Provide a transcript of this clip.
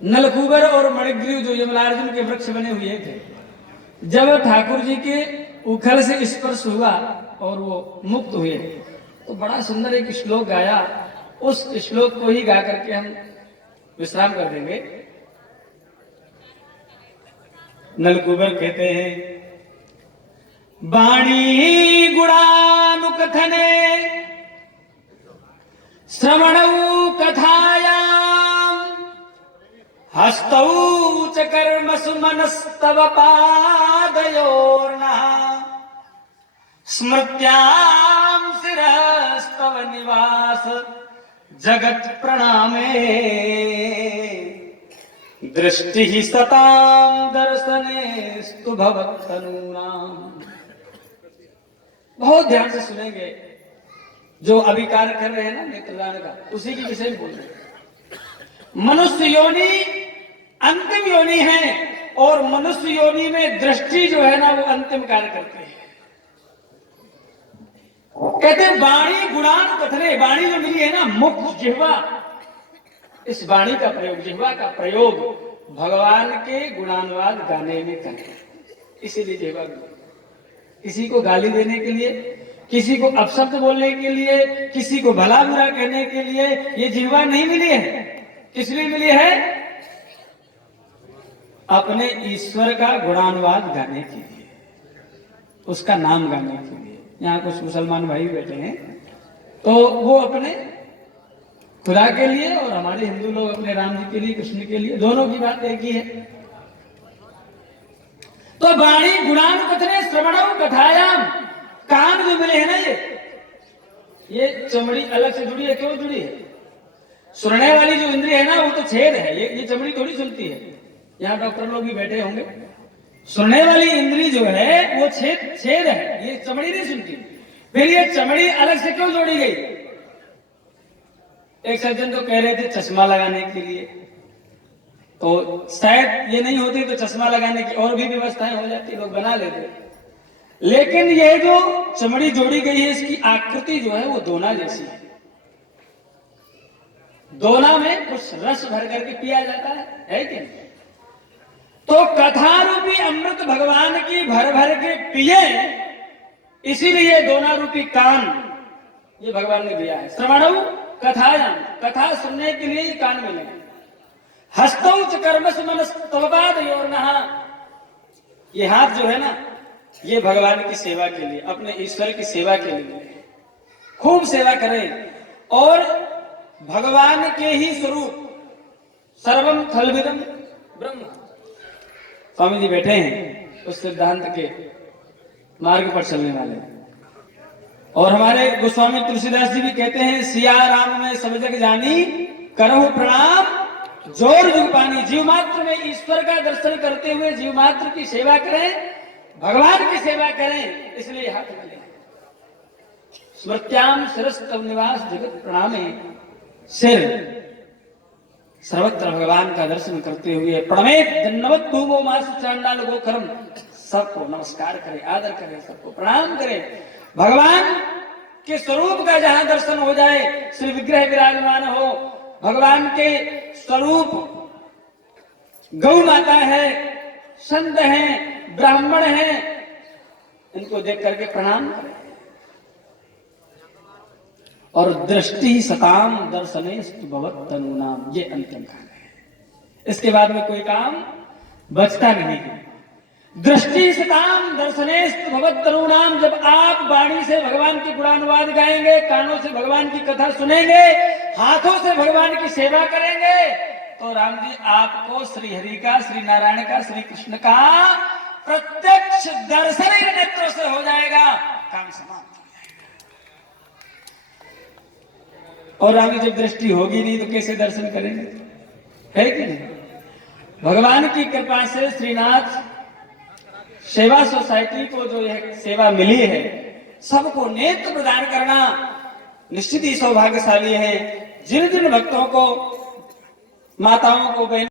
नलकूबर और मणिग्रीव जो यमलार्जुन के वृक्ष बने हुए थे, जब ठाकुर जी के उखल से स्पर्श हुआ और वो मुक्त हुए, तो बड़ा सुंदर एक श्लोक गाया। उस श्लोक को ही गा करके हम विश्राम कर देंगे। नलकूबर कहते हैं, वाणी गुणानुकथने श्रवणौ कथायां हस्तौ च कर्मसु मनस्तव पादयोर्नः स्मृत्यां शिरस्तव निवास जगत प्रणामे दृष्टि ही सतां दर्शनेस्तु भवत्तनूनां। बहुत ध्यान से सुनेंगे। जो अभी कार्य कर रहे हैं ना नेत्रदान का, उसी के विषय में बोल रहे हैं। मनुष्य योनि अंतिम योनि है और मनुष्य योनि में दृष्टि जो है ना वो अंतिम कार्य करते हैं। कहते हैं वाणी गुणान कथने, वाणी जो मिली है ना मुख जिह्वा, इस वाणी का प्रयोग, जिह्वा का प्रयोग भगवान के गुणानुवाद गाने में करें। इसीलिए जिह्वा, किसी को गाली देने के लिए, किसी को अपशब्द बोलने के लिए, किसी को भला बुरा कहने के लिए ये जिह्वा नहीं मिली है। किस लिए मिली है? अपने ईश्वर का गुणानुवाद गाने के लिए, उसका नाम गाने के लिए। यहाँ कुछ मुसलमान भाई बैठे हैं तो वो अपने खुदा के लिए और हमारे हिंदू लोग अपने राम जी के लिए, कृष्ण के लिए, दोनों की बात एक ही है। तो वाणी गुणानुकथने श्रवणौ कथायाम, कान जो मिले हैं ना ये चमड़ी अलग से जुड़ी है। क्यों जुड़ी है? सुनने वाली जो इंद्रिय है ना वो तो छेद है, ये चमड़ी थोड़ी सुनती है। यहाँ डॉक्टर लोग भी बैठे होंगे। सुनने वाली इंद्री जो है वो छेद है, ये चमड़ी नहीं सुनती। फिर ये चमड़ी अलग से क्यों जोड़ी गई? एक सज्जन तो कह रहे थे चश्मा लगाने के लिए, तो शायद ये नहीं होती तो चश्मा लगाने की और भी व्यवस्थाएं हो जाती, लोग बना लेते। लेकिन ये जो चमड़ी जोड़ी गई है इसकी आकृति जो है वो दोना जैसी है। दोना में कुछ रस भर करके पिया जाता है कि नहीं? तो कथा रूपी अमृत भगवान की भर भर के पिए, इसीलिए दोना रूपी कान ये भगवान ने दिया है। श्रवणौ कथायां, कथा सुनने के लिए कान मिलेंगे। हस्तौ च कर्मसु मनस्तव पादयोर्नः, ये हाथ जो है ना ये भगवान की सेवा के लिए, अपने ईश्वर की सेवा के लिए खूब सेवा करें। और भगवान के ही स्वरूप सर्वम खलविदम ब्रह्म, स्वामी जी बैठे हैं उस सिद्धांत के मार्ग पर चलने वाले। और हमारे गोस्वामी तुलसीदास जी भी कहते हैं, सिया राम में सब जग जानी करहु प्रणाम जोर जुग पानी। जीव मात्र में ईश्वर का दर्शन करते हुए जीव मात्र की सेवा करें, भगवान की सेवा करें, इसलिए हाथ मिले। स्मृत्याम शिरस्तव निवास जगत प्रणामे, सिर सर्वत्र भगवान का दर्शन करते हुए प्रणमेत जन्नवत भूमो मास चांडाल गोखरम, सबको नमस्कार करें, आदर करें, सबको प्रणाम करें। भगवान के स्वरूप का जहां दर्शन हो जाए, श्री विग्रह विराजमान हो, भगवान के स्वरूप गौ माता है, संत है, ब्राह्मण है, इनको देख करके प्रणाम करें। और दृष्टि सताम दर्शनेस्तु भवत्तनूनाम, ये अंतिम काम है। इसके बाद में कोई काम बचता नहीं है। दृष्टि सताम दर्शनेस्तु भवत्तनूनाम, जब आप वाणी से भगवान की गुणानुवाद गाएंगे, कानों से भगवान की कथा सुनेंगे, हाथों से भगवान की सेवा करेंगे, तो राम जी आपको श्री हरि का, श्री नारायण का, श्री कृष्ण का प्रत्यक्ष दर्शन ही नेत्रों से हो जाएगा, काम समाप्त हो जाएगा। और आगे जब दृष्टि होगी नहीं तो कैसे दर्शन करेंगे? है कि नहीं? भगवान की कृपा से श्रीनाथ सेवा सोसाइटी को जो यह सेवा मिली है, सबको नेत्र प्रदान करना निश्चित ही सौभाग्यशाली है। जिन जिन भक्तों को, माताओं को, बहनों